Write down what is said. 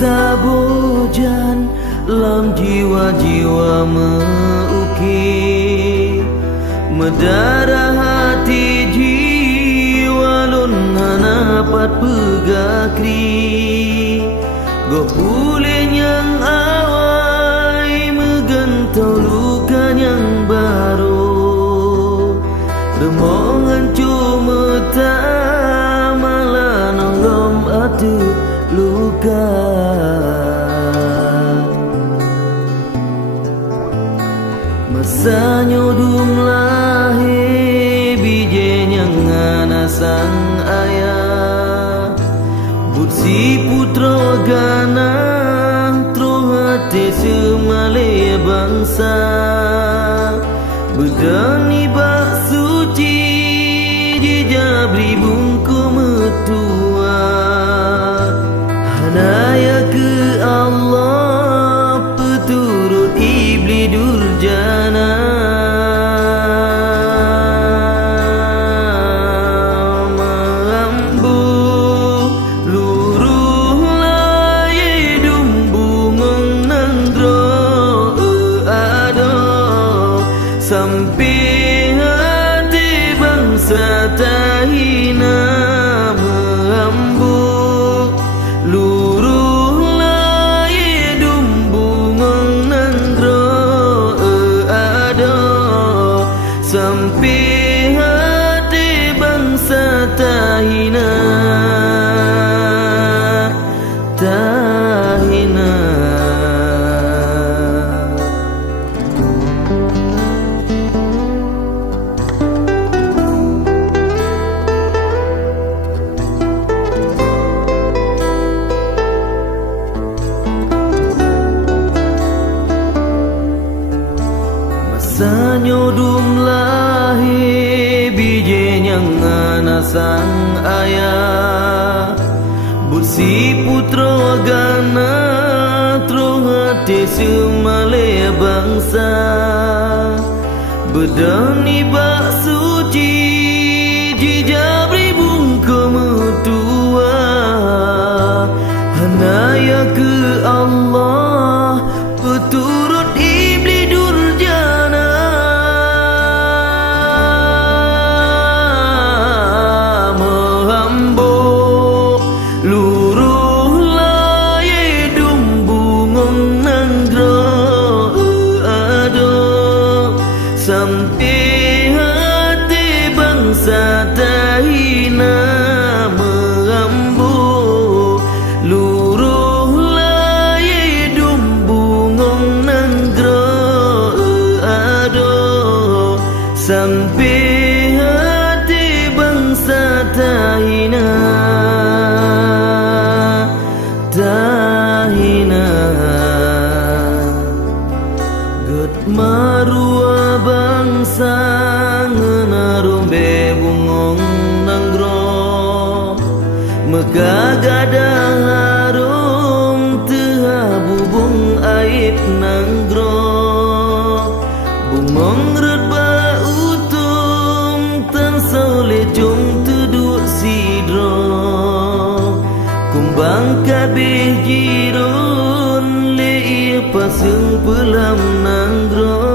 sabojan lam jiwa-jiwa meuki medara hati jiwa lon hanapat pegakri go pulih yang awai megantau luka yang baru remongan cuma tak malah nolom atu luka masa nyodum lahir bijenya ngana sang ayah si putra gana trohate semale bangsa bedani bak suci jijabri bungku metua hanaya ke Allah peturut iblis durjana sampai hati bangsa tahina merambut luruh lai dumbungong nandro ada sampai hati bangsa tahina sanyodum lahir bijenya ngana sang ayah busi putra gana trohate semale bangsa bedani bak suci jijabri bungku metua hanaya ke Allah peturut iblis durjana sampai hati bangsa tahina merambut luruh lai dumbungong nanggro ado sampai hati bangsa tahina gut marua bangsa ngenarumbe bungong nanggro megagada harum tehabubung aib nanggro bungong redba utum tan sole jong tuduk sidro kumbang kabeh jirun leir pasung pelam nanggro